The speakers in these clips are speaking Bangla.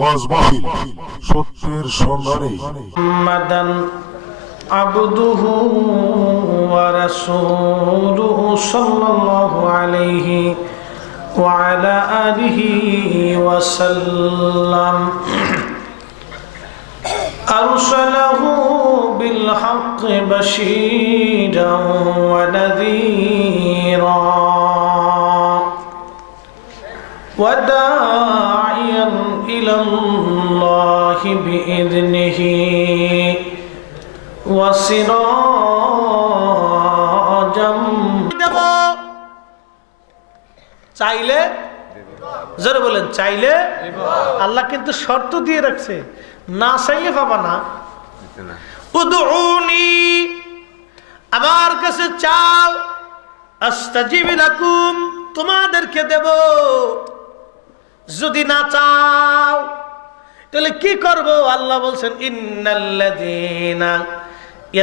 ওয়াজ মাহফিল সত্যের সন্ধানে মুহাম্মাদান আবদুহু ওয়া রাসূলুহু সাল্লাল্লাহু আলাইহি ওয়া আলা আলিহি ওয়া সাল্লাম আরসালাহু বিল হাক্কি বাশীরান ওয়া নাযীরা ওয়া দাঈয়ান ইলাল্লাহি বিইذনিহি ওয়া সিরাজাম দেব। চাইলে জোরে বলেন, চাইলে আল্লাহ কিন্তু শর্ত দিয়ে রাখছে, না চাইলে পাবা না। উদউনি, আমার কাছে চাও, আস্তাজিব লাকুম, তোমাদেরকে দেব। যদি না চাও তাহলে কি করব? আল্লাহ বলছেন ইন্নাল্লাযীনা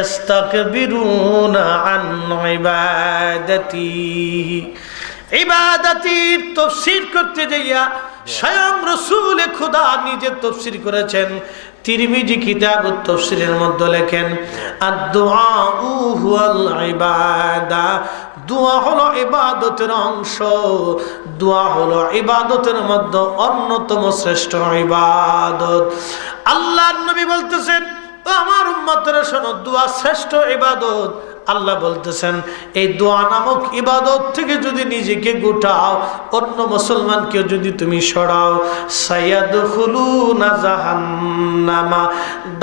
ইস্তাকবিরুনা আন ইবাদাতির তাফসীর করতে যাইয়া স্বয়ং রাসূল খোদা নিজে তাফসীর করেছেন। তিরমিজি কিতাবুত তাফসীরের মধ্যে লেখেন আদ-দুআউ হুয়াল ইবাদা, দোয়া হলো ইবাদতের অংশ, দোয়া হলো ইবাদতের মধ্যে অন্যতম শ্রেষ্ঠ ইবাদত। আল্লাহর নবী বলতেছেন, আমার উম্মতরা শোনো, দোয়া শ্রেষ্ঠ ইবাদত। আল্লাহ বলতেছেন, এই দোয়া নামক ইবাদত থেকে যদি নিজেকে গোটাও, অন্য মুসলমানকে যদি তুমি সরাও, সায়াদখুলুনা জাহান্নামা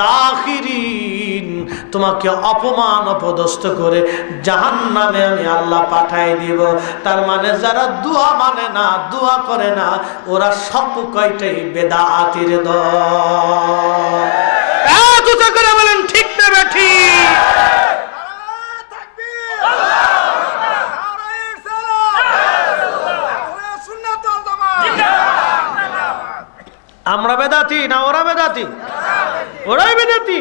দাখিরিন, তোমাকে অপমান অপদস্থ করে জাহান্নামে আমি আল্লাহ পাঠাই দিব। তার মানে যারা দোয়া মানে না, দোয়া করে না, ওরা সব কয়টাই বেদাতির দল। এত করে বলেন ঠিক না বেঠি? আমরা বেদাতি না ওরা বেদাতি? ওরাই বেদাতি।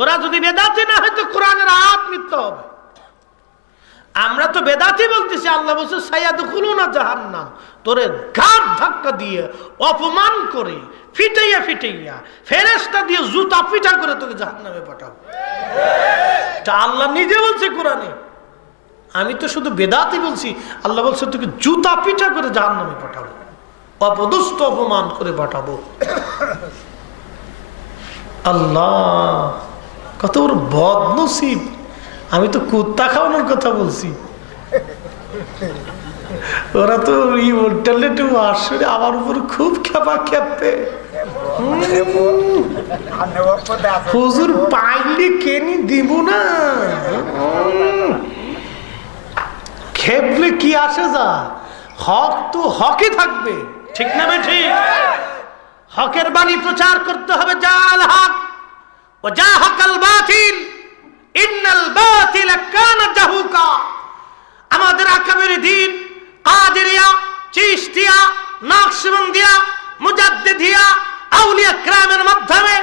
ওরা যদি বেদাতি না হয় তো কোরআনের আয়াত মিথ্যা হবে। আমরা তো বেদাতি বলতেছি। আল্লাহ বলছে সায়াদখুলুনা জাহান্নাম, তোরে ঘাট ধাক্কা দিয়ে অপমান করে ফিটাইয়া ফিটাইয়া ফেরেশতা দিয়ে জুতা পিটা করে তোকে জাহান্নামে পাঠাবো। এটা আল্লাহ নিজে বলছে কোরআনে। আমি তো শুধু বেদাতি বলছি। আল্লাহ বলছে তোকে জুতা পিটা করে জাহান্নামে পাঠাবো, অপদস্থ অপমান করে পাঠাবো। আল্লাহ কত বড় বদনসিব। আমি তো কুত্তা খাওয়ানোর কথা বলছি, ওরা তো ইন্টারনেটে আসলে আমার উপর খুব খেপা খেপে। হুজুর পাইলে কেনি দিব না, খেপলে কি আসে যা, হক তো হকে থাকবে, ঠিক না ঠিক? হকের বাণী প্রচার করতে হবে। জাল হক ও জাহাকাল বাতিল, ইন্নাল বাতিল কানা জাহুকা। আমাদের আকাবের দ্বীন কাদেরিয়া, চিশতিয়া, নকশবন্দিয়া, মুজাদ্দিদিয়া, আউলিয়া কেরামের মাধ্যমে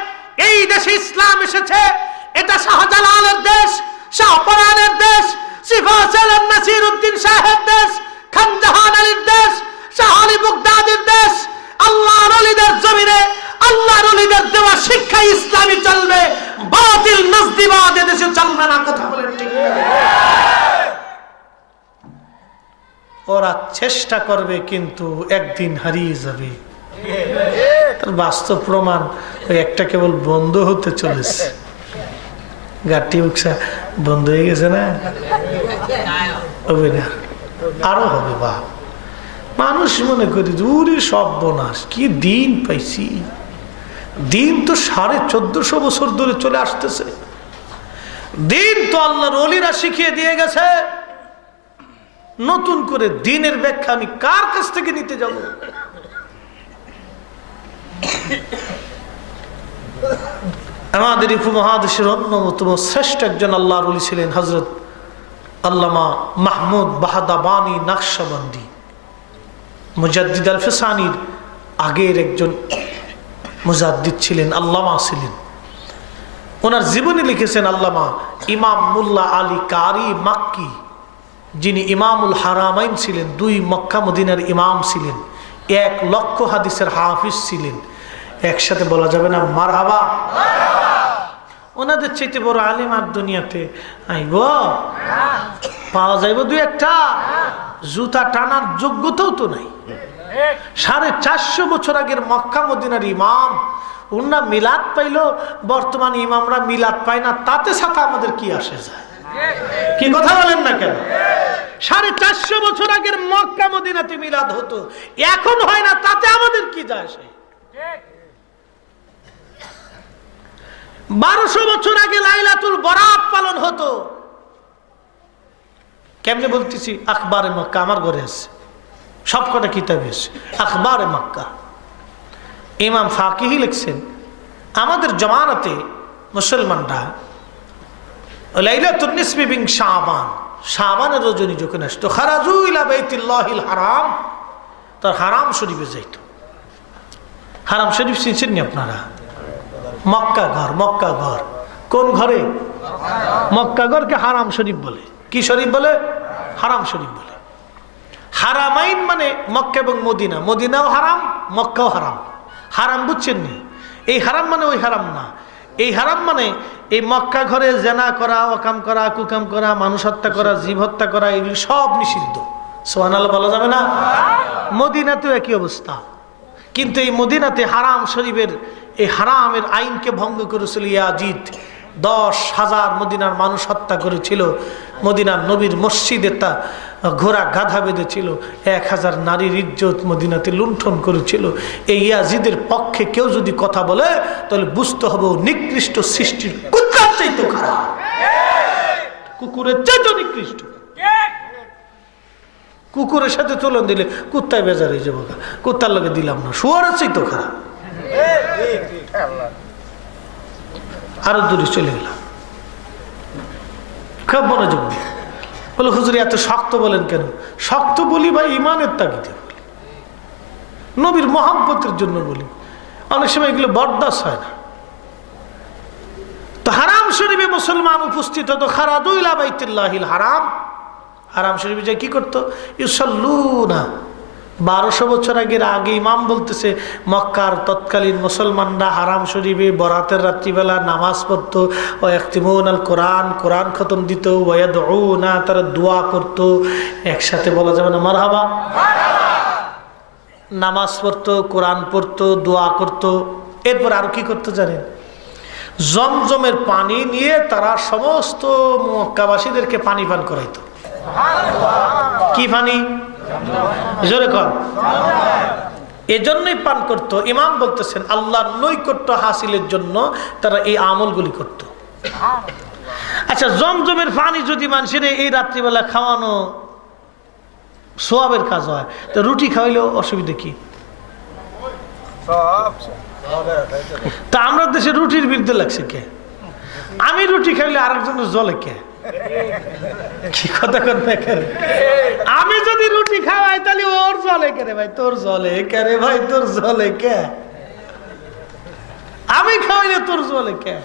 এই দেশে ইসলাম এসেছে। এটা শাহজালালের দেশ, শাহপরানের দেশ, সিফাতুল নাসিরউদ্দিন শাহের দেশ, খানজাহান আলীর দেশ, শাহ আলী বাগদাদির দেশ। আল্লাহর ওলিদের জমিনে আল্লাহর ওলিদের দেওয়া শিক্ষা ইসলামী চলবে, বাতিল নজদিবাদ দেশে চলবে না। কথা বলেন ঠিক না? ওরা চেষ্টা করবে কিন্তু একদিন হারিয়ে যাবে। তার বাস্তব প্রমাণ ওই একটা কেবল বন্ধ হতে চলেছে। গাড়ি উৎসা বন্ধ হয়ে গেছে না, হবে না, আরো হবে। বা মানুষ মনে করি দূরে সব বনাস, কি দিন পাইছি। দিন তো 1450 বছর ধরে চলে আসতেছে। দিন তো আল্লাহর ওলিরা শিখিয়ে দিয়ে গেছে। নতুন করে দিনের ব্যাখ্যা আমি কার কাছ থেকে নিতে যাব? আমাদের উপমহাদেশের অন্যতম শ্রেষ্ঠ একজন আল্লাহর ওলি ছিলেন হযরত আল্লামা মাহমুদ বাহাদাবানী নকশবন্দি। মুজাদ্দিদ আল ফিসানির আগের একজন মুজাদ্দিদ ছিলেন, আল্লামা ছিলেন। ওনার জীবনী লিখেছেন আল্লামা ইমাম মুল্লা আলী কারি মাক্কি, যিনি ইমামুল হারামাইন ছিলেন, 2 মক্কা মদিনার ইমাম ছিলেন, 1 লক্ষ হাদিসের হাফিজ ছিলেন, একসাথে বলা যাবে না মারহাবা? ওনাদের চাইতে বড় আলেম আর দুনিয়াতে আইব পাওয়া যাইব? দুই একটা জুতা টানার যোগ্যতাও তো নাই। 450 বছর আগের মক্কা মদিনার ইমাম, ওনারা মিলাদ পাইলো, বর্তমান ইমামরা মিলাদ পায় না, তাতে সাথে আমাদের কি আসে যায়? কি কথা বলেন না কেন? 450 বছর আগের মক্কা মদিনাতে মিলাদ হতো, এখন হয় না, তাতে আমাদের কি যায় আসে? 1200 বছর আগে লাইলাতুল বরাত পালন হতো। কেমনে বলতেছি? আখবারে মক্কা আমার ঘরে আছে, সবকটা কিতাবে আছে আখবারে মক্কা। ইমাম ফাকিহি লিখছেন, আমাদের জমানাতে মুসলমানরা লাইলাতুন নিসফি বিন শাবান, শাবানের রজনী যখন আসতো, খারাজু ইলা বাইতুল্লাহিল হারাম, তার হারাম শরীফে যাইত। হারাম শরীফ চিনছেন নি আপনারা? মক্কা ঘর, মক্কা ঘর। কোন ঘরে? মক্কা ঘরকে হারাম শরীফ বলে। কি শরীফ বলে? হারাম শরীফ বলে। হারামাইন মানে মক্কা এবং মদিনা, মদিনাও হারাম, মক্কাও হারাম। হারাম বুঝছেন নি? এই হারাম মানে ওই হারাম না, এই হারাম মানে এই মক্কা ঘরে জেনা করা, অকাম করা, কুকাম করা, মানুষ হত্যা করা, জীব হত্যা করা, এগুলি সব নিষিদ্ধ। সুবহানাল্লাহ বলা যাবে না? মদিনাতেও একই অবস্থা। কিন্তু এই মদিনাতে হারাম শরীফের এই হারামের আইনকে ভঙ্গ করেছিল ইয়াজিদ। 10,000 মদিনার মানুষ হত্যা করেছিল। মদিনার নবীর মসজিদে তা ঘোড়া গাধা বেঁধেছিল। 1000 নারীর ইজ্জত মদিনাতে লুণ্ঠন করেছিল। এই ইয়াজিদের পক্ষে কেউ যদি কথা বলে, তাহলে বুঝতে হবে ও নিকৃষ্ট সৃষ্টির কুত্তার চাইতে খারাপ, কুকুরের চাইতে নিকৃষ্ট। কুকুরের সাথে তুলন দিলে কুত্তায় বেজার হয়ে যাবো, কুত্তার লগে দিলাম না, শুয়ারের চাইতে খারাপ। আরো দূরে চলে গেলাম, খুব মনোযোগ দিয়ে বলে, হুজুর এত শক্ত বলেন কেন? শক্ত বলি ভাই ইমানের তাগিদে বলি, নবীর মহব্বতের জন্য বলি। অনেক সময় এগুলো বরদাস্ত হয় না। তো হারাম শরীফে মুসলমান উপস্থিত হতো, খারাজু ইলা বাইতুল্লাহিল হারাম, হারাম শরীফে যায় কি করতো? ইউসাল্লুনা। 1200 বছর আগে ইমাম বলতেছে, মক্কার তৎকালীন মুসলমানরা হারাম শরীফে বরাতের রাত্রিবেলা নামাজ পড়তো, ওয়াক্তিমুনাল কোরআন, কোরআন খতম দিত, ওয়াদউনা, তারা দোয়া করতো। একসাথে বলা যাবে না মারহাবা? নামাজ পড়তো, কোরআন পড়তো, দোয়া করতো। এরপর আর কি করতো জানেন? জমজমের পানি নিয়ে তারা সমস্ত মক্কাবাসীদেরকে পানি পান করাইতো। কি পানি? জোরে কর। এজন্যই পান করতো। ইমাম বলতেছেন আল্লাহর নৈকট্য হাসিলের জন্য তারা এই আমলগুলি করত। আচ্ছা, জমজমের পানি যদি মানুষের এই রাত্রিবেলা খাওয়ানো সোয়াবের কাজ হয়, তো রুটি খাওয়াইলেও অসুবিধা কি? তা আমরা দেশে রুটির বিরুদ্ধে লাগছে কে? আমি রুটি খাইলে আরেকজনের জলে কে? কি কথা করবে? আমি যদি রুটি খাওয়াই তাহলে ওর জলে কে রে ভাই? তোর জলে কে রে ভাই? তোর জলে কে? আমি খাওয়াইলে তোর জলে কে?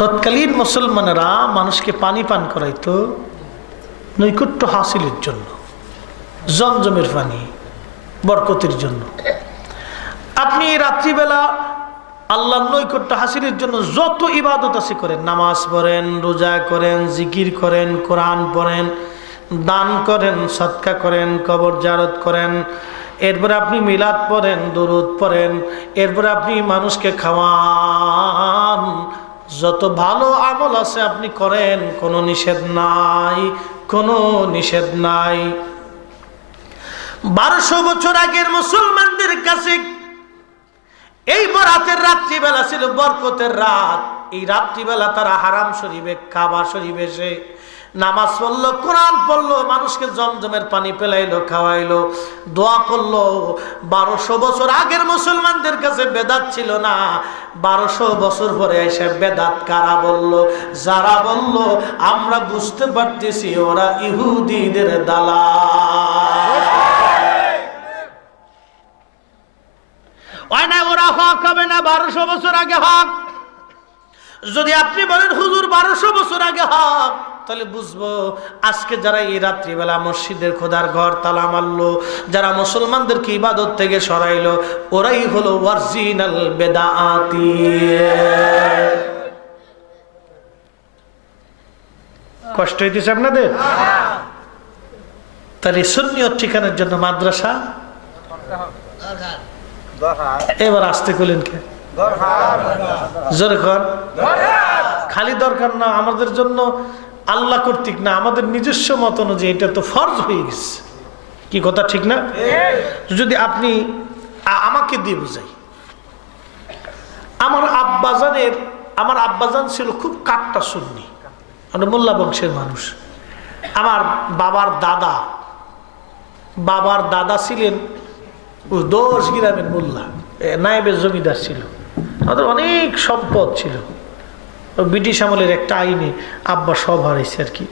তৎকালীন মুসলমানেরা মানুষকে পানি পান করাইতো নৈকট্য হাসিলের জন্য, জমজমের পানি বরকতের জন্য। আপনি রাত্রিবেলা আল্লাহর নৈকট্য হাসিলের জন্য যত ইবাদত আছে করেন, নামাজ পড়েন, রোজা করেন, জিকির করেন, কোরআন পড়েন, দান করেন, সদকা করেন, কবর জিয়ারত করেন, এরপরে আপনি মিলাদ পড়েন, দরুদ পড়েন, এরপরে আপনি মানুষকে খাওয়ান, যত ভালো আমল আছে আপনি করেন, কোনো নিষেধ নাই, কোনো নিষেধ নাই। 1200 বছর আগের মুসলমানদের কাছে এই বরাতের রাত্রিবেলা ছিল বরকতের রাত। এই রাত্রিবেলা তারা হারাম শরীফে, কাবা শরীফে এসে নামাজ পড়লো, কোরআন পড়লো, মানুষকে জমজমের পানি পেলাইলো, খাওয়াইলো, দোয়া করলো। 1200 বছর আগের মুসলমানদের কাছে বেদাত ছিল না। 1200 বছর পরে এসে বেদাত কারা বললো? যারা বললো আমরা বুঝতে পারতেছি ওরা ইহুদিদের দালাল। ওরা হক হবে না, 1200 বছর আগে হক। যদি আপনি বলেন হুজুর 1200 বছর আগে হক, তাহলে বুঝবো আজকে যারা এই রাত্রিবেলা মসজিদের খোদার ঘর তালা মারলো, যারা মুসলমানদেরকে ইবাদত থেকে সরাইলো, ওরাই হলো অরিজিনাল বেদাতি। কষ্ট হইতেছে আপনাদের? তাহলে সুন্নিয়ত ঠিকানার জন্য মাদ্রাসা এবার আসতে করলেন কে? জোরে কর। খালি দরকার না, আমাদের জন্য আল্লাহ কর্তৃক না, আমাদের নিজস্ব মত অনুযায়ী এটা তো ফরজ হয়ে গেছে। কি কথা ঠিক না? যদি আপনি আমাকে দিয়ে বুঝাই, আমার আব্বাজান ছিল খুব কাট্টা সুন্নি, আমরা মোল্লা বংশের মানুষ। আমার বাবার দাদা ছিলেন 10 গ্রামের মোল্লা, নায়েবের জমিদার ছিল। আমাদের অনেক সম্পদ ছিল, ব্রিটিশ আমলের একটা আইনে আব্বা সব হারাইছে আর কি।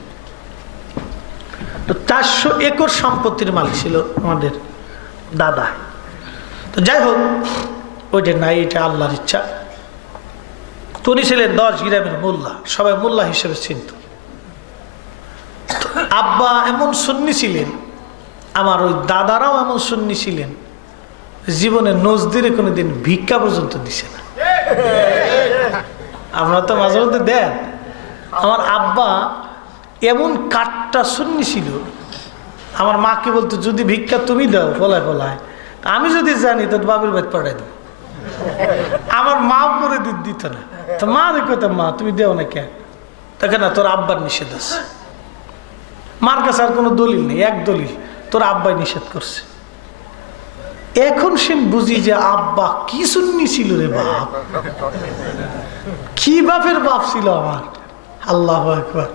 তো 400 একর সম্পত্তির মালিক ছিল আমাদের দাদা। তো যাই হোক, ওইটা নাই, এটা আল্লাহর ইচ্ছা। তো উনি ছিলেন 10 গ্রামের মোল্লা, সবাই মোল্লা হিসেবে চিনত। আব্বা এমন সুন্নি ছিলেন, আমার ওই দাদারাও এমন সুন্নি ছিলেন, জীবনে নজদিরে কোনোদিন ভিক্ষা পর্যন্ত দিছে না। আপনারা তো মাঝে মধ্যে দেন। আমার আব্বা এমন কাটটা সুন্নি ছিল, আমার মাকে বলতো যদি ভিক্ষা তুমি দাও ফলায় ফলায়, আমি যদি জানি তো বাবির বাড়ি পাঠাই দেবো। আমার মাও করে দিত না। তো মা দেখতাম, মা তুমি দেও না কেন? তাকে না, তোর আব্বার নিষেধ আছে। মার কাছে আর কোনো দলিল নেই, এক দলিল, তোর আব্বাই নিষেধ করছে। এখন সে বুঝি যে আব্বা কি সুন্নি ছিল রে বাপ, কি বাপের বাপ ছিল আমার, আল্লাহু আকবার।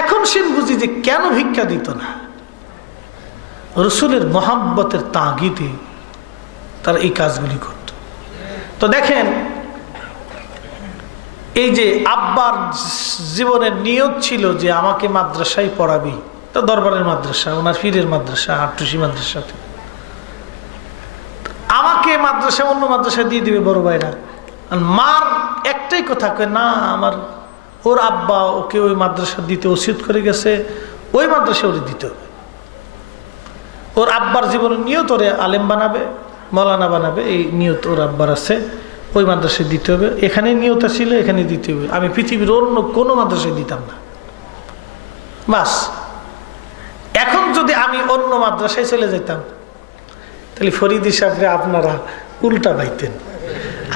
এখন সে বুঝি যে কেন ভিক্ষা দিত না, রসুলের মহাব্বতের তাগিদে তারা এই কাজগুলি করত। তো দেখেন, এই যে আব্বার জীবনের নিয়ত ছিল যে আমাকে মাদ্রাসায় পড়াবি, তো দরবারের মাদ্রাসা, ওনার পীরের মাদ্রাসা, আটটুসি মাদ্রাসাতে আমাকে মাদ্রাসা অন্য মাদ্রাসায় দিয়ে দিবে বড় ভাইরা। মার একটাই কথা, কয় না, আমার ওর আব্বা ওকে ওই মাদ্রাসা দিতে ওসিয়ত করে গেছে, ওই মাদ্রাসা ওরে দিতে হবে। ওর আব্বার জীবনের নিয়ত ওরে আলেম বানাবে, মৌলানা বানাবে, এই নিয়ত ওর আব্বার আছে, ওই মাদ্রাসায় দিতে হবে। এখানে নিয়ত ছিল, এখানে দিতে হবে। আমি পৃথিবীর অন্য কোনো মাদ্রাসায় দিতাম না, বাস। এখন যদি আমি অন্য মাদ্রাসায় চলে যেতাম, তাহলে ফরিদি সাহেবরে আপনারা উল্টা পাইতেন।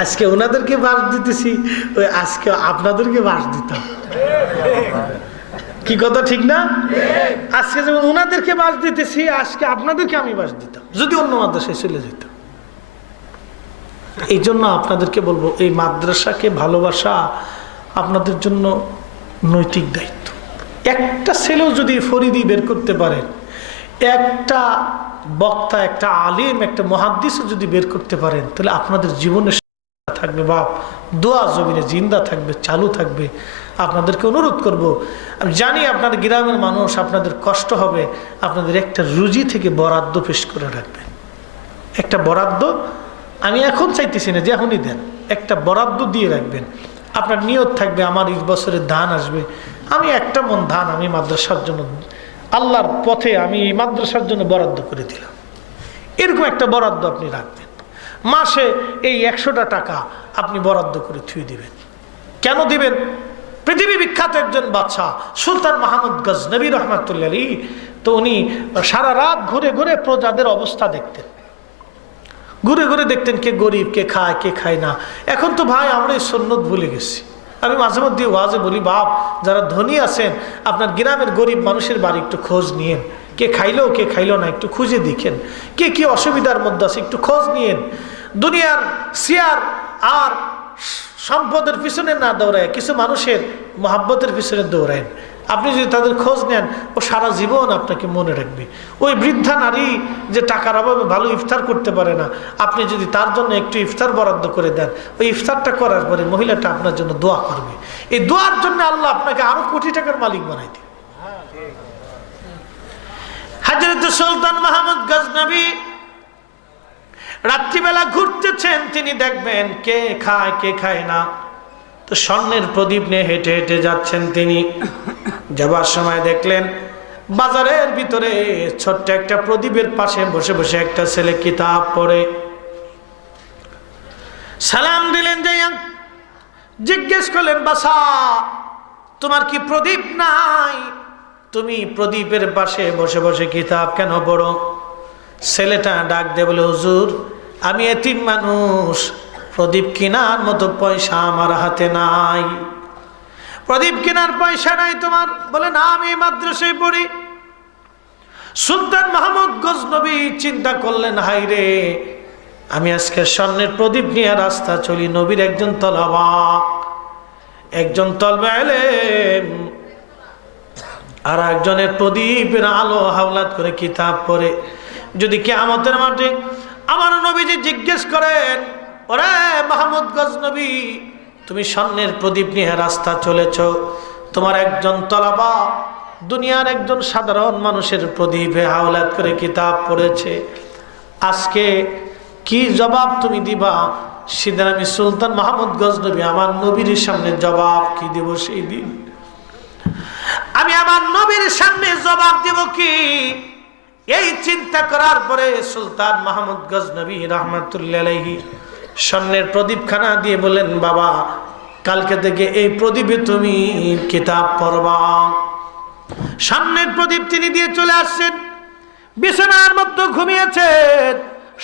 আজকে ওনাদেরকে বাস দিতেছি, ওই আজকে আপনাদেরকে বাস দিতাম। কি কথা ঠিক না? আজকে যেমন ওনাদেরকে বাস দিতেছি, আজকে আপনাদেরকে আমি বাস দিতাম যদি অন্য মাদ্রাসায় চলে যেতাম। এই জন্য আপনাদেরকে বলবো, এই মাদ্রাসাকে ভালোবাসা আপনাদের জন্য নৈতিক দায়িত্ব। একটা ছেলেও যদি ফরিদি বের করতে পারেন, একটা বক্তা, একটা আলিম, একটা মুহাদ্দিসও যদি বের করতে পারেন, তাহলে আপনাদের জীবনে থাকবে বাপ, দোয়া জমিনে জিন্দা থাকবে, চালু থাকবে। আপনাদেরকে অনুরোধ করব, আমি জানি আপনাদের গ্রামের মানুষ, আপনাদের কষ্ট হবে, আপনাদের একটা রুজি থেকে বরাদ্দ পেশ করে রাখবেন। একটা বরাদ্দ আমি এখন চাইতেছি না যে এখনই দেন, একটা বরাদ্দ দিয়ে রাখবেন। আপনার নিয়ত থাকবে, আমার এই বছরের ধান আসবে, আমি একটা মন ধান আমি মাদ্রাসার জন্য, আল্লাহর পথে আমি এই মাদ্রাসার জন্য বরাদ্দ করে দিলাম। এরকম একটা বরাদ্দ আপনি রাখবেন। মাসে এই 100টা টাকা আপনি বরাদ্দ করে থুয়ে দিবেন। কেন দিবেন? পৃথিবী বিখ্যাত একজন বাদশাহ সুলতান মাহমুদ গজনবী রহমাতুল্লাহ আলাইহি, তো উনি সারা রাত ঘুরে ঘুরে প্রজাদের অবস্থা দেখতেন, ঘুরে ঘুরে দেখতেন কে গরিব, কে খায়, কে খায় না। এখন তো ভাই আমরা এই সুন্নত ভুলে গেছি। আমি মাঝে মধ্যে ওয়াজে বলি, বাপ যারা ধনী আছেন, আপনার গ্রামের গরিব মানুষের বাড়ি একটু খোঁজ নিয়েন, কে খাইলো কে খাইলো না একটু খুঁজে দেখেন, কে কি অসুবিধার মধ্যে আছে একটু খোঁজ নিয়েন। দুনিয়ার শেয়ার আর সম্পদের পিছনে না দৌড়ায়, কিছু মানুষের মহাব্বতের পিছনে দৌড়ায়। আপনি যদি তাদের খোঁজ নেন, ও সারা জীবন আপনাকে মনে রাখবে। ওই বৃদ্ধা নারী যে টাকার অভাবে ভালো ইফতার করতে পারে না, আপনি যদি তার জন্য একটু ইফতার বরাদ্দ করে দেন, ওই ইফতারটা করার পরে মহিলাটা আপনার জন্য দোয়া করবে। এই দোয়ার জন্য আল্লাহ আপনাকে আরো কোটি টাকার মালিক বানাই দেবে। হযরত সুলতান মাহমুদ গজনবী রাত্রিবেলা ঘুরতেছেন, তিনি দেখবেন কে খায় কে খায় না। তো স্বর্ণের প্রদীপ নিয়ে হেঁটে হেঁটে যাচ্ছেন তিনি। যাবার সময় দেখলেন বাজারের ভিতরে ছোট্ট একটা প্রদীপের পাশে বসে বসে একটা ছেলে কিতাব পড়ে। সালাম দিলেন, যাইয়া জিজ্ঞেস করলেন, বাসা তোমার কি প্রদীপ নাই? তুমি প্রদীপের পাশে বসে বসে কিতাব কেন পড়ো? ছেলেটা ডাক দিয়ে বলে, হুজুর আমি এতিম মানুষ, প্রদীপ কেনার মতো পয়সা আমার হাতে নাই। প্রদীপ কেনার পয়সা নাই তোমার? বলে না, আমি মাদ্রাসায় পড়ি। সুলতান মাহমুদ গজনবী চিন্তা করলেন, হাই রে, আমি আজকে স্বর্ণের প্রদীপ নিয়ে রাস্তা চলি, নবীর একজন তলাবা, একজন তলবে এলেম, আর একজনের প্রদীপের আলো হাওলাত করে কিতাব পড়ে। যদি কিয়ামতের মাঠে আমার নবীজি জিজ্ঞেস করেন, ওরে মাহমুদ গজনবী, তুমি স্বর্ণের প্রদীপ নিয়ে রাস্তা চলেছ, তোমার একজন তলাবা দুনিয়ার একজন সাধারণ মানুষের প্রদীপে হাওলাত করে কিতাব পড়েছে, আজকে কি জবাব তুমি দিবা? সেদিন আমি সুলতান মাহমুদ গজনবী আমার নবীর সামনে জবাব কি দেব? সেই দিন আমি আমার নবীর সামনে জবাব দেব কি? এই চিন্তা করার পরে সুলতান মাহমুদ গজনবী রহমাতুল্লাহ আলাইহি স্বর্ণের প্রদীপখানা দিয়ে বললেন, বাবা কালকে থেকে এই প্রদীপে তুমি কিতাব পড়বা। স্বর্ণের প্রদীপ তিনি দিয়ে চলে আসছেন। বিছানার মধ্যে ঘুমিয়েছেন,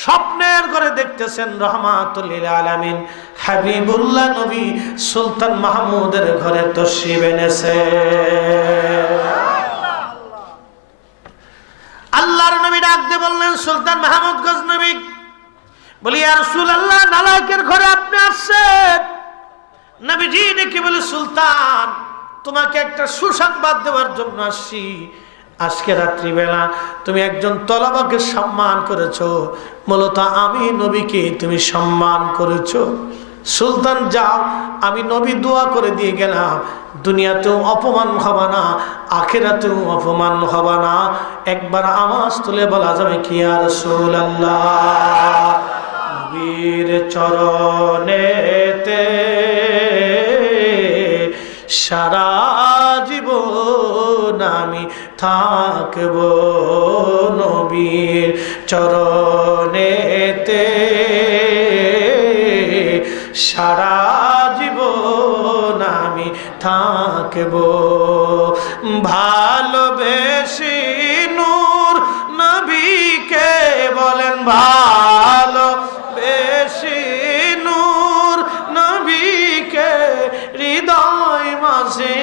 স্বপ্নের ঘরে দেখতেছেন রহমাতুল লিল আলামিন হাবিবুল্লাহ নবী সুলতান মাহমুদের ঘরে তশরিফ এনেছে। আল্লাহর নবী ডাক দিয়ে বললেন, সুলতান মাহমুদ গজনবী, বলি ইয়া রাসূলুল্লাহ, নালায়েকের ঘরে আপনি আসছেন? নবীজি ডেকে বলে, সুলতান তোমাকে একটা সুসংবাদ দেওয়ার জন্য আসছি। আজকে রাত্রিবেলা তুমি একজন তলাবাকে সম্মান করেছো, মূলত আমি নবীকে তুমি সম্মান করেছো। সুলতান যাও, আমি নবী দোয়া করে দিয়ে গেলাম, দুনিয়াতেও অপমান হবে না, আখিরাতেও অপমান হবে না। একবার আওয়াজ তুলে বলা যাবে কি, ইয়া রাসূলুল্লাহ, নবীর চরণেতে সারা জীবন আমি থাকব, নবীর চরণেতে সারা জীবন আমি থাকব। ভালোবেসে নূর নবীকে, বলেন ভালোবেসে নূর নবীকে হৃদয় মাঝে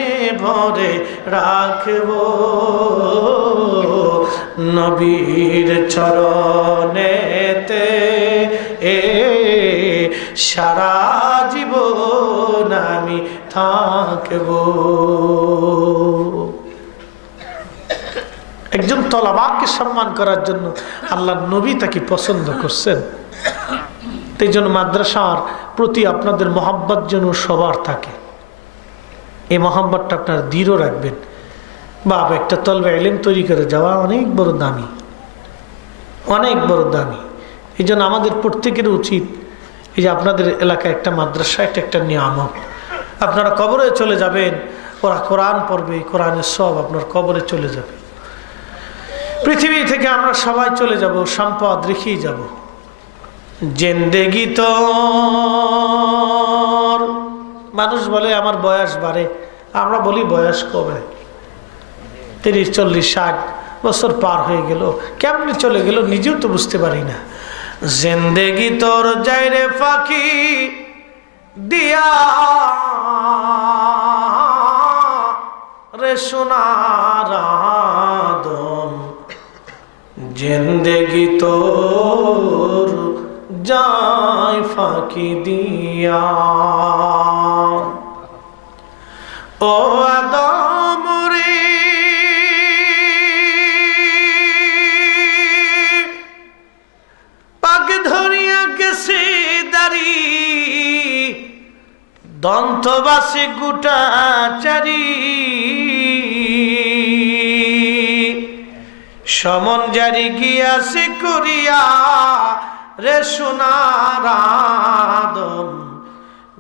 ভরে রাখব, নবীর চরণেতে সারা জীবন আমি থাকব। একজন তলাবাকে সম্মান করার জন্য আল্লাহ নবী তাকে পছন্দ করছেন। এই জন্য মাদ্রাসার প্রতি আপনাদের মহব্বত যেন সবার থাকে, এই মহব্বতটা আপনারা দৃঢ় রাখবেন। বাবা, একটা তলবে ইলম তৈরি করে যাওয়া অনেক বড় দামি, অনেক বড় দামি। এই জন্য আমাদের প্রত্যেকের উচিত, এই যে আপনাদের এলাকায় একটা মাদ্রাসা, এটা একটা নিয়ামত। আপনারা কবরে চলে যাবেন, ওরা কোরআন পড়বে, কোরআনের সব আপনার কবরে চলে যাবে। পৃথিবী থেকে আমরা সবাই চলে যাব, সম্পদ রেখেই যাব। জিন্দেগি তো মানুষ বলে আমার বয়স বাড়ে, আমরা বলি বয়স কবে? 30, 40, 60 বছর পার হয়ে গেল, কেমনে চলে গেল নিজেও তো বুঝতে পারি না। জিন্দেগি তোর যাইরে ফাঁকি দিয়া রে সোনার আদম, জিন্দেগি তোর যায় ফাঁকি দিয়া। ও আদম রে, পাক ধরিয়া গেছে দাড়ি, দন্তবাসে গোটা চারি, সমন জারি গিয়াছে করিয়া রে সোনার আদম,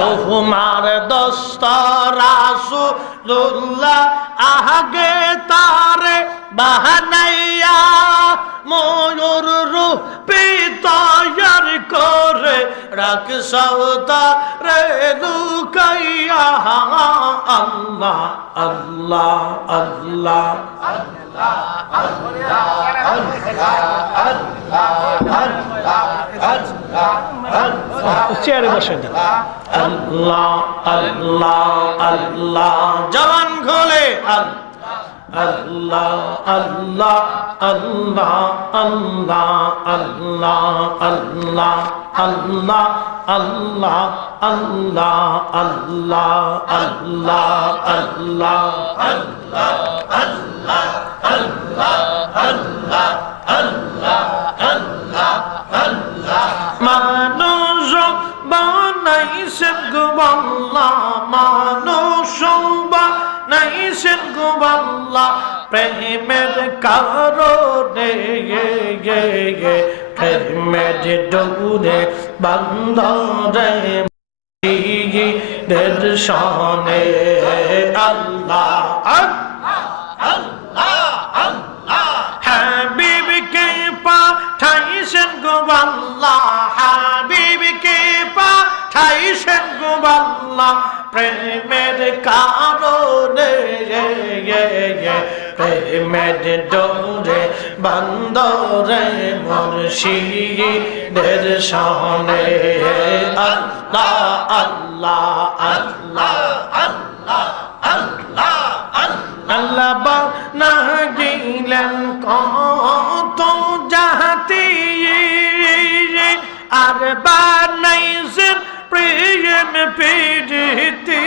তোমার দোস্ত রাসূলুল্লাহ আগে তারে বাহানাইয়া ময়ূর রূপে তৈয়ার করে রাখছাও তারে লুকাইয়া। আল্লাহ আল্লাহ আল্লাহ চেয়ারে বসে দিন। আল্লাহ আল্লাহ আল্লাহ জবান খোলে আল্লাহ আল্লাহ আল্লাহ আল্লাহ আল্লাহ আল্লাহ আল্লাহ আল্লাহ আল্লাহ আল্লাহ আল্লাহ আল্লাহ আল্লাহ আল্লাহ আল্লাহ আল্লাহ আল্লাহ আল্লাহ আল্লাহ মানুষ বানাইছেন গো আল্লাহ, মানুষ বানাইছেন গো আল্লাহ প্রেমের কারণে, প্রেমের ডোরে বান্দরে দর্শনে। আল্লাহ হাবিবকে পাঠাইছেন গো আল্লাহ, হাবিবকে পাঠাইছেন গো আল্লাহ প্রেমের কারণে, প্রেমের ডোরে বান্দরে মুর্শিদের শনে। আল্লাহ আল্লাহ আল্লাহ আল্লাহ আল্লাহ আল্লাহ বানা গেলেন কত জাতি আর বানাইছেন প্রেম প্রীতি।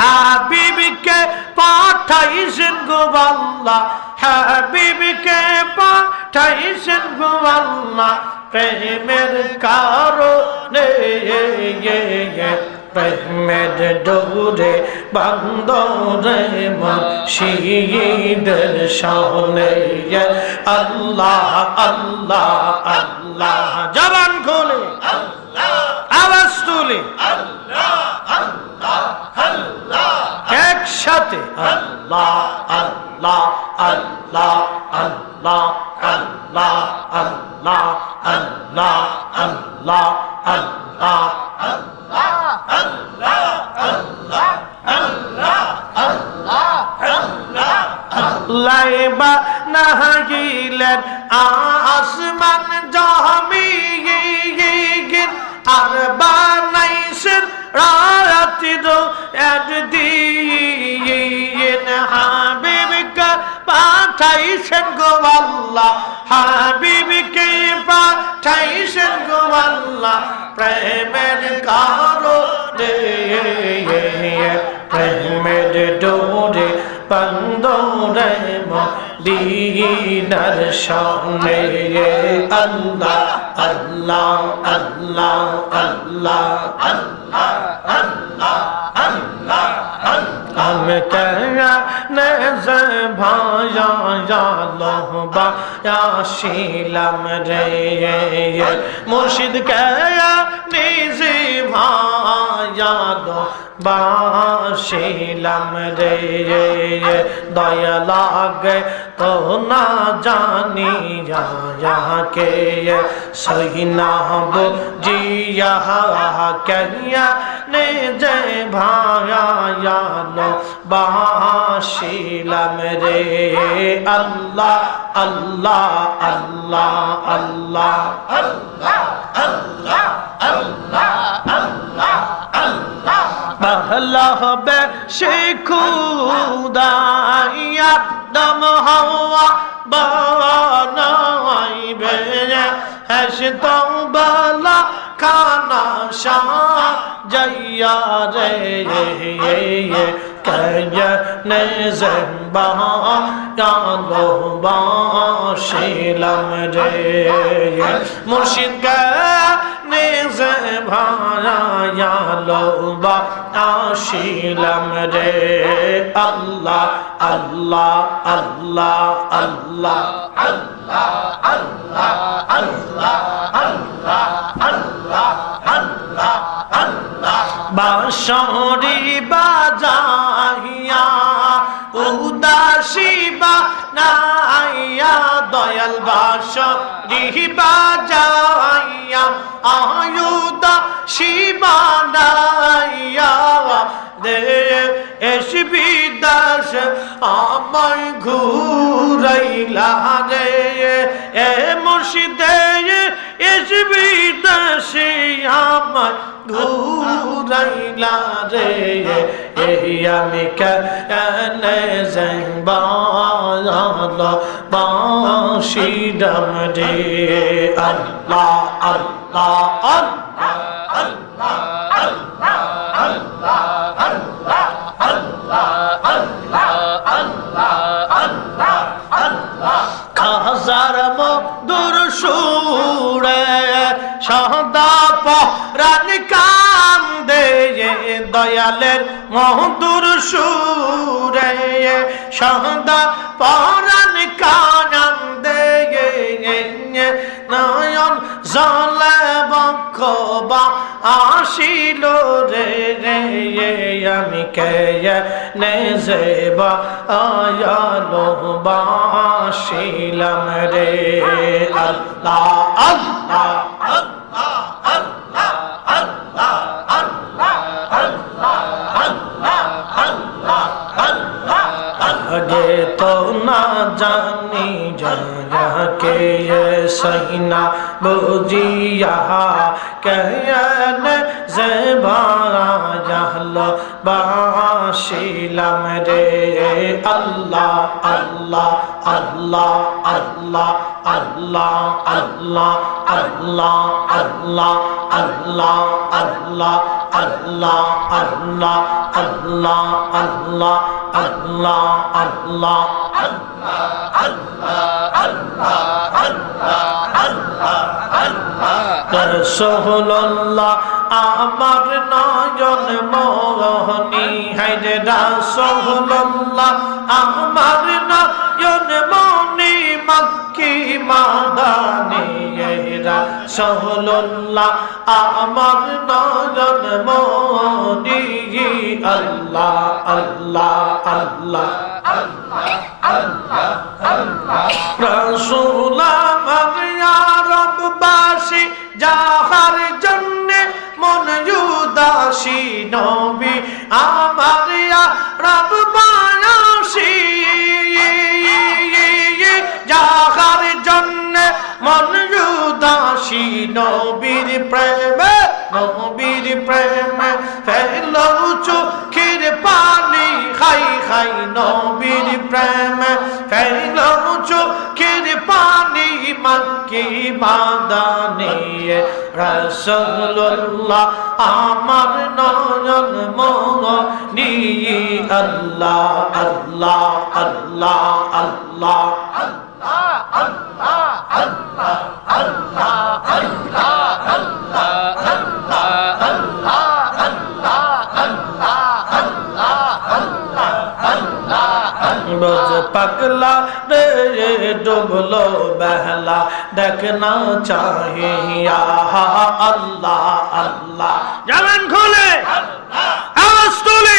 হাবিবকে পাঠাইছেন গো আল্লাহ, হাবিবকে পাঠাইছেন গো আল্লাহ প্রেমের কারণে, প্রেমের ডোরে বান্দরে মুর্শিদের শনে। আল্লাহ আল্লাহ আল্লাহ জবান খোলে আওয়াজ তুলে একসাথে আল্লাহ আল্লাহ আল্লাহ আল্লাহ আল্লাহ আল্লাহ আল্লাহ আল্লাহ আল্লাহ লাইবা নাহিলেন আসমান জমিন আর বানাইছেন রাতির একদিন। হাবিবকে পাঠাইছেন গো আল্লাহ, হাবিবকে পাঠাইছেন গো আল্লাহ প্রেমের কারণে, প্রেমের ডোরে বান্দরে মদিনার শনে। আল্লাহ আল্লাহ আল্লাহ আল্লাহ আল্লাহ আল্লাহ আল্লাহ আমি কেনে যে ভায়া লোহবা আসিলাম রে, মুর্শিদ কে নিজে ভায়া বাসিলাম রে। দয়া লাগে তো না জানি কে সহিনা বুঝিয়া কেয়া নিজে ভায়া বাসিলাম রে। আল্লাহ আল্লাহ আল্লাহ আল্লাহ আল্লাহ আল্লাহ আল্লাহ আল্লাহ আল্লাহ পহলা হবে সে খুদাইয়া দম হওয়া বানাইবে হাসতো বলা খানা সাজাইয়া রে কেনে জেবা গালো বাসিলাম রে। মুর্শিদ কেনে যে ভায়া ভালোবাসিলাম রে আল্লাহ আল্লাহ আল্লাহ আল্লাহ আল্লাহ আল্লাহ আল্লাহ আল্লাহ আল্লাহ আল্লাহ আল্লাহ বাঁশরি বাজাইয়া উদাসী বানাইয়া দয়াল বাঁশরি বাজাইয়া আয়ুদাসী বানাইয়া দেশ বিদেশ আমায় ঘুরাইলা রে এ মুর্শিদে এস বিদেশে আমায় ঘুরাইলা রে এই আমি কেনে বাঁশিরাম রে আল্লাহ আল্লাহ আল্লাহ আল্লাহ আল্লাহ আল্লাহ আল্লাহ আল্লাহ আল্লাহ আল্লাহ আল্লাহ আল্লাহ খাজার মধুর সুরে সদা পরাণ কান্দে দয়ালের মধুর সুরে সদা পরাণ কান্দে নয়ন জলে বক্ষবা আসিল রে রে আমি কে নেজেবা আয়ালো বাসিলাম রে আল্লাহ আল্লাহ আল্লাহ আল্লাহ আল্লাহ আল্লাহ আল্লাহ আল্লাহ আল্লাহ আল্লাহ আগে তো না জানি জানা কে সহিনা বুঝিয়া কেন জেবারা জাহলো বাসিলাম রে আল্লাহ আল্লাহ আল্লাহ আল্লাহ আল্লাহ আল্লাহ আল্লাহ আল্লাহ আল্লাহ আল্লাহ আল্লাহ আল্লাহ আল্লাহ আল্লাহ আল্লাহ আল্লাহ রাসূলুল্লাহ আমার নয়ন মোহনী হায়রে রাসূলুল্লাহ আমার নয়ন মনি মক্কি মাদানী রাসূলুল্লাহ আমার নয়ন মনি আল্লাহ আল্লাহ আল্লাহ রাসূল আমার ইয়া রব্বাসী যাহার জন্যে মন উদাসী নবী আমার ইয়া রব্বাসী যাহার জন্যে মন উদাসী নবীর প্রেমে ফেলো চোখের পানি খাই খাই নবীর প্রেমে ফেলো চোখের পানি মক্কি মাদানী রাসূলুল্লাহ আমার নয়ন মোহনী আল্লাহ আল্লাহ আল্লাহ আল্লাহ बज पगला रे डुबलो बहला देखना चाहिए अल्लाह अल्लाह जवान खोले आवाज तोले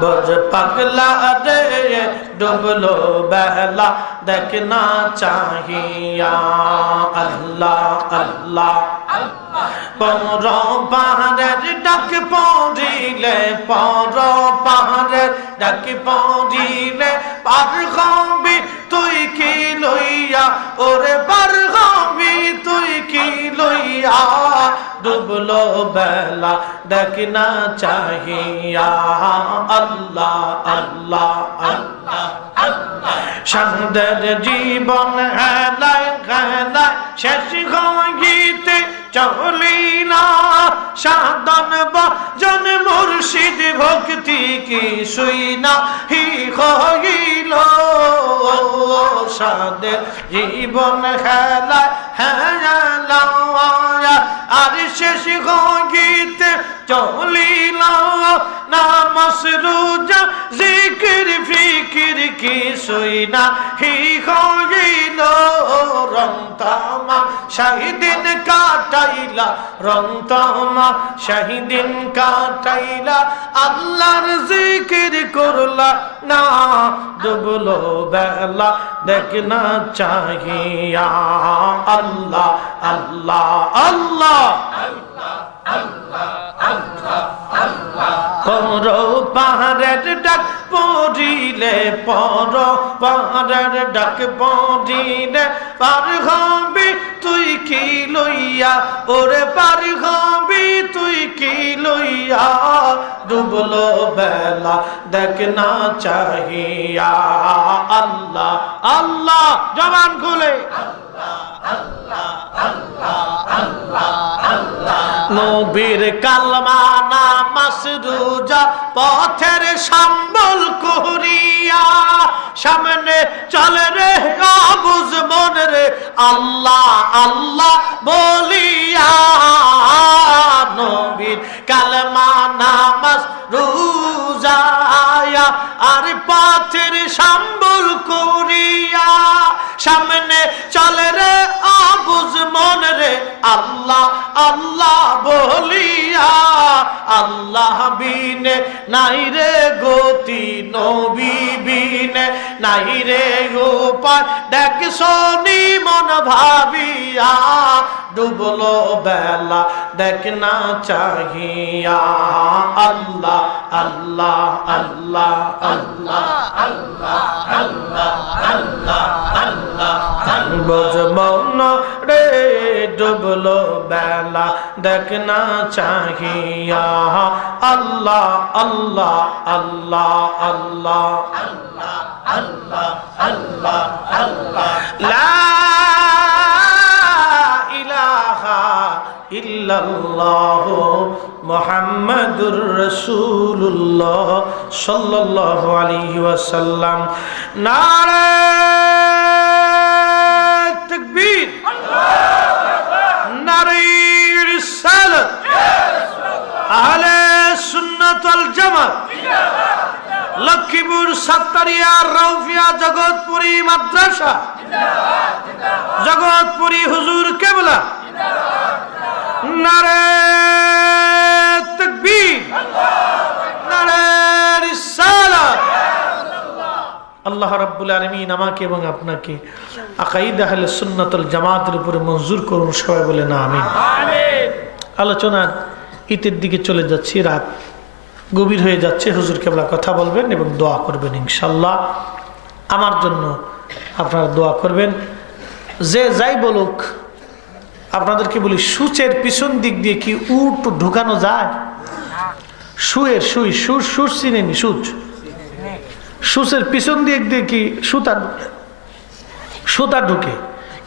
बज पगला रे डुबलो बहला देखना चाहिए अल्लाह अल्लाह পর পাহাড়ের ডাক পড়িলে পর পাহাড়ের ডাক পড়িলে পার হবি তুই কি লইয়া ওরে পার হবি তুই কি লইয়া ডুবলো বেলা দেখনা চাহিয়া আল্লাহ আল্লাহ আল্লাহ সাদের জীবন হেলায় হেলায় শেষ হইতে চলিনা সাধন ভজন মুর্শিদ ভক্তি কি শুইনা হি হইল সাদের জীবন খেলা হেলা আর শেষ গীতে চলিল নামাজ রোজা জিকির ফিকির কি শুইনা হি হইল রংতামা শাহিদিন কাটাইলা রংতামা শাহিদিন কাটাইলা আল্লাহর জিকির করলা না ডুবলো বেলা দেখনা চাহিয়া আল্লাহ আল্লাহ আল্লাহ পর পাহাড়ের ডাক পড়িলে পর পাহাড়ের ডাক পড়িলে পার হবি তুই কি লইয়া ওরে পার হবি তুই কি লইয়া ডুবলো বেলা দেখ না চাহিয়া আল্লাহ আল্লাহ জবান খুলে নবীর কালমা নামাজ রোজা পথের সম্বল করিয়া সামনে চলে রে আবুজ মন রে আল্লাহ আল্লাহ বলিয়া নবীর কালমা নামাজ রোজা আর পথের সম্বল করিয়া সামনে চলে রে আবুজ মন রে আল্লাহ আল্লাহ বলিয়া আল্লাহ বিনে নাই রে গতি নবী বিনে নাই রে গোপাল দেখ শনি মন ভাবিয়া ডুবলো বেলা দেখ না চাহিয়া আল্লাহ আল্লাহ আল্লাহ আল্লাহ আল্লাহ আল্লাহ আল্লাহ আল্লাহ বজমন রে ডুবলো বেলা দেখ না চাহিয়া আল্লাহ আল্লাহ আল্লাহ আল্লাহ আল্লাহ আল্লাহ আল্লাহ লা ইলাহা ইল্লাল্লাহু মুহাম্মাদুর রাসূলুল্লাহ সাল্লাল্লাহু আলাইহি ওয়াসাল্লাম নারে তাকবীর নারে রিসালাত আহলে সুন্নাত ওয়াল জামাত লক্ষ্মীপুর সাততারিয়া রাউফিয়া জগৎপুরী মাদ্রাসা জগৎপুরী হুজুর কেবলা নারে তাকবীর নারে রিসালাত আল্লাহ রাব্বুল আলামিন আমাকে এবং আপনাকে আকাইদা আহলে সুন্নাত ওয়াল জামাতের উপরে মঞ্জুর করুন সবাই বলেন আমিন আমিন আলোচনার ঈদের দিকে চলে যাচ্ছি রাত গভীর হয়ে যাচ্ছে হুজুর কেবলা কথা বলবেন এবং দোয়া করবেন ইনশাআল্লাহ আমার জন্য আপনারা দোয়া করবেন যে যাই বলুক আপনাদেরকে বলি সূচের পিছন দিক দিয়ে কি উট ঢুকানো যায় সুয়ের সুই সুর চিনেনি সূচের পিছন দিক দিয়ে কি সুতা ঢুকে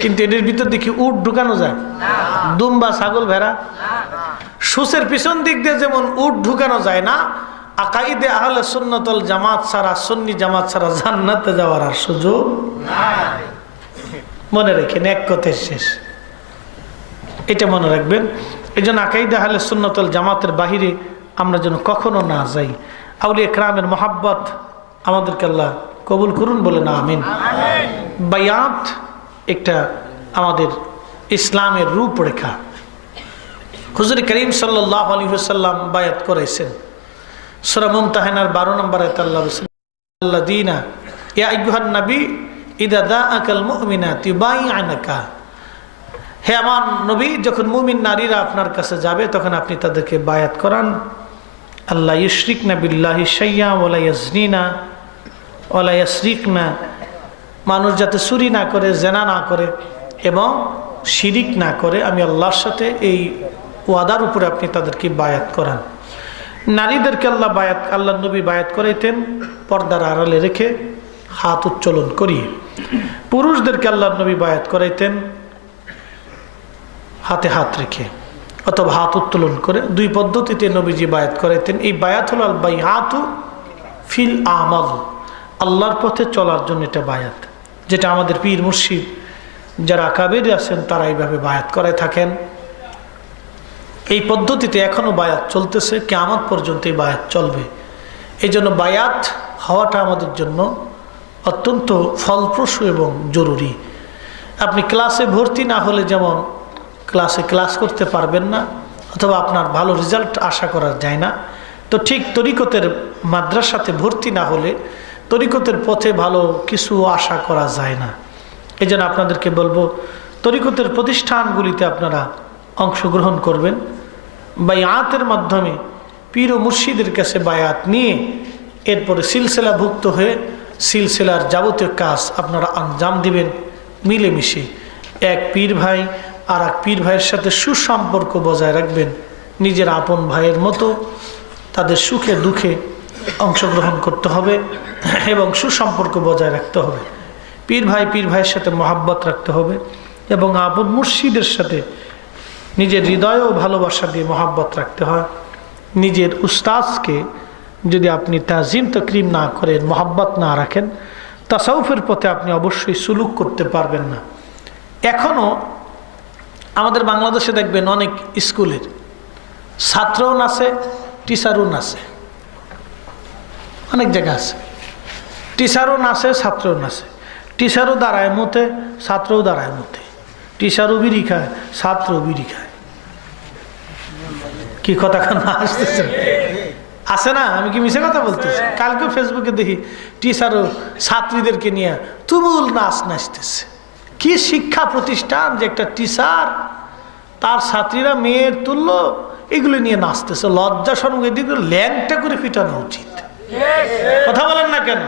কিন্তু এদের ভিতর দিয়ে কি উট ঢুকানো যায় দুম্বা ছাগল ভেড়া সূচের পিছন দিক দিয়ে যেমন উট ঢুকানো যায় না আকাইদে আহলে সুন্নাত ওয়াল জামাত ছাড়া সুন্নি জামাত ছাড়া জান্নাতে যাওয়ার আর সুযোগ নাই মনে রেখেন এক কথায় শেষ এটা মনে রাখবেন এই জন্য আকাইদে আহলে সুন্নাত ওয়াল জামাতের বাহিরে আমরা যেন কখনো না যাই আউলিয়া কেরামের মহাব্বত আমাদেরকে আল্লাহ কবুল করুন বলে না আমিন বায়াত একটা আমাদের ইসলামের রূপরেখা হুজুর করিম সাল্লাল্লাহু আলাইহি ওয়াসাল্লাম বায়াত করেছেন সূরা মুমতাহানার 12 নম্বর আয়াতে আল্লাহ বলেছেন আল্লাযীনা ইয়া আইয়ুহান নবী ইযা দাআকাল মুমিনাতু ইউবাইআনাকা হে আমার নবী যখন মুমিন নারীরা আপনার কাছে যাবে তখন আপনি তাদেরকে বায়াত করান আল্লাহ ইউশরিকনা বিল্লাহি শাইয়্যা ওয়ালা ইয়াজনিনা ওয়ালা ইয়াসরিকনা মানুষ যাতে চুরি না করে জেনা না করে এবং শিরিক না করে আমি আল্লাহর সাথে এই ওয়াদার উপরে আপনি তাদেরকে বায়াত করান নারীদেরকে আল্লাহ নবী বায়াত করাইতেন পর্দার আড়ালে রেখে হাত উচ্চলন করিয়ে পুরুষদেরকে আল্লাহ নবী বায়াত করাইতেন হাতে হাত রেখে অথবা হাত উত্তোলন করে। দুই পদ্ধতিতে নবীজি বায়াত করাইতেন। এই বায়াত হল আল বাইআতু ফিল আমাল, আল্লাহর পথে চলার জন্য এটা বায়াত, যেটা আমাদের পীর মুর্শিদ যারা আকাবের আছেন তারা এইভাবে বায়াত করে থাকেন। এই পদ্ধতিতে এখনো বায়াত চলতেছে, কিয়ামত পর্যন্ত এই বায়াত চলবে। এই জন্য বায়াত হওয়াটা আমাদের জন্য অত্যন্ত ফলপ্রসূ এবং জরুরি। আপনি ক্লাসে ভর্তি না হলে যেমন ক্লাস করতে পারবেন না, অথবা আপনার ভালো রেজাল্ট আশা করা যায় না, তো ঠিক তরিকতের মাদ্রাসাতে ভর্তি না হলে তরিকতের পথে ভালো কিছু আশা করা যায় না। এই জন্য আপনাদেরকে বলবো, তরিকতের প্রতিষ্ঠানগুলিতে আপনারা অংশগ্রহণ করবেন, বায়াতের মাধ্যমে পীর ও মুর্শিদের কাছে বায়াত নিয়ে এরপরে সিলসিলাভুক্ত হয়ে সিলসিলার যাবতীয় কাজ আপনারা আঞ্জাম দিবেন। মিলেমিশে এক পীর ভাই আর এক পীর ভাইয়ের সাথে সুসম্পর্ক বজায় রাখবেন, নিজের আপন ভাইয়ের মতো তাদের সুখে দুঃখে অংশগ্রহণ করতে হবে এবং সুসম্পর্ক বজায় রাখতে হবে। পীর ভাইয়ের সাথে মহাব্বত রাখতে হবে এবং আপন মুর্শিদের সাথে নিজের হৃদয়েও ভালোবাসা দিয়ে মহাব্বত রাখতে হয়। নিজের উস্তাদকে যদি আপনি তাজিম তকরিম না করেন, মহাব্বত না রাখেন, তাসাউফের পথে আপনি অবশ্যই সুলুক করতে পারবেন না। এখনও আমাদের বাংলাদেশে দেখবেন অনেক স্কুলের ছাত্রও নাচে, টিচারও নাচে, অনেক জায়গা আছে টিচারও নাচে, ছাত্রও নাচে। টিচারও দাঁড়ায় মতে, ছাত্রও দাঁড়ায় মতে। টিচারও বিড়ি খায়, ছাত্রও বিড়ি খায়। কি কথা না আসতেছে? আছে না? আমি কি মিছে কথা বলতেছি? কালকে ফেসবুকে দেখি টিচারও ছাত্রীদেরকে নিয়ে তুমুল নাচ নাচতেছে। কি শিক্ষা প্রতিষ্ঠান যে একটা টিচার তার ছাত্রীরা মেয়ের তুল্য এগুলো নিয়ে নাচতেছে। লজ্জা শরম এদিকে ল্যাংটা করে পিটানো উচিত। কথা বলেন না কেন?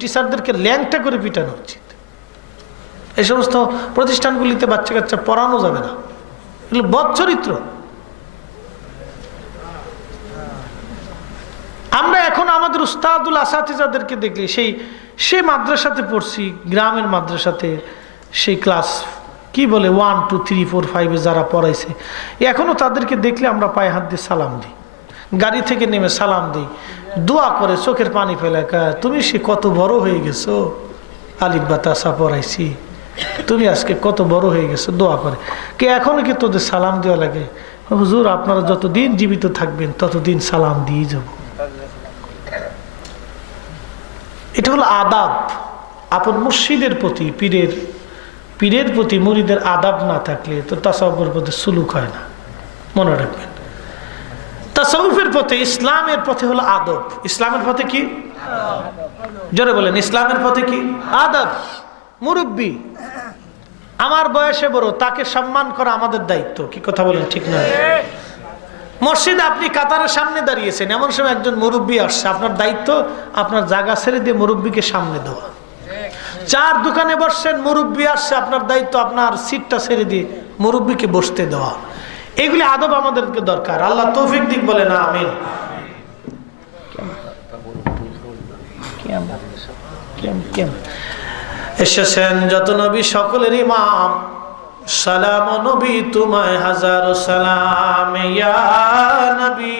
টিচারদেরকে ল্যাংটা করে পিটানো উচিত। এই সমস্ত প্রতিষ্ঠানগুলিতে বাচ্চা কাচ্চা পড়ানো যাবে না, এগুলো বদ চরিত্র। আমরা এখন আমাদের উস্তাদুল আসাতিজাদেরকে দেখলে সেই মাদ্রাসাতে পড়ছি, গ্রামের মাদ্রাসাতে, সেই ক্লাস কি বলে 1, 2, 3, 4, 5 যারা পড়াইছে, এখনো তাদেরকে দেখলে আমরা পায়ে হাত দিয়ে সালাম দিই, গাড়ি থেকে নেমে সালাম দিই, দোয়া করে চোখের পানি ফেলে, তুমি সে কত বড় হয়ে গেছো, আলিফ বা তাসা পড়াইছি, তুমি আজকে কত বড় হয়ে গেছো, দোয়া করে। কে এখনো কি তোদের সালাম দেওয়া লাগে? হুজুর আপনারা যতদিন জীবিত থাকবেন ততদিন সালাম দিয়ে যাব। এটা হলো আদাব। আপন মুর্শিদের প্রতি, পীরের প্রতি মুরিদের আদাব না থাকলে তো তাসাউফের পথে সুলুক হয় না, মনে রাখবেন। তাসাউফের পথে, ইসলামের পথে হলো আদব। ইসলামের পথে কি? জোরে বলেন, ইসলামের পথে কি? আদব। মুরব্বী আমার বয়সে বড়, তাকে সম্মান করা আমাদের দায়িত্ব। কি কথা বলেন, ঠিক না? মসজিদে আপনি কাতারের সামনে দাঁড়িয়েছেন, এমন সময় একজন মুরব্বী আসছে, আপনার দায়িত্ব আপনার জায়গা ছেড়ে দিয়ে মুরব্বীকে সামনে দেওয়া। চার দোকানে বসছেন, মুরব্বী আসছে, আপনার দায়িত্ব আপনার সিটটা ছেড়ে দিয়ে মুরব্বীকে বসতে দেওয়া। এগুলি আদব আমাদেরকে দরকার। আল্লাহ তৌফিক দিক, বলে না আমিন। এসেছেন যত নবী সকলের ইমাম, সালাম নবী তোমায় হাজারো সালাম, ইয়া নবী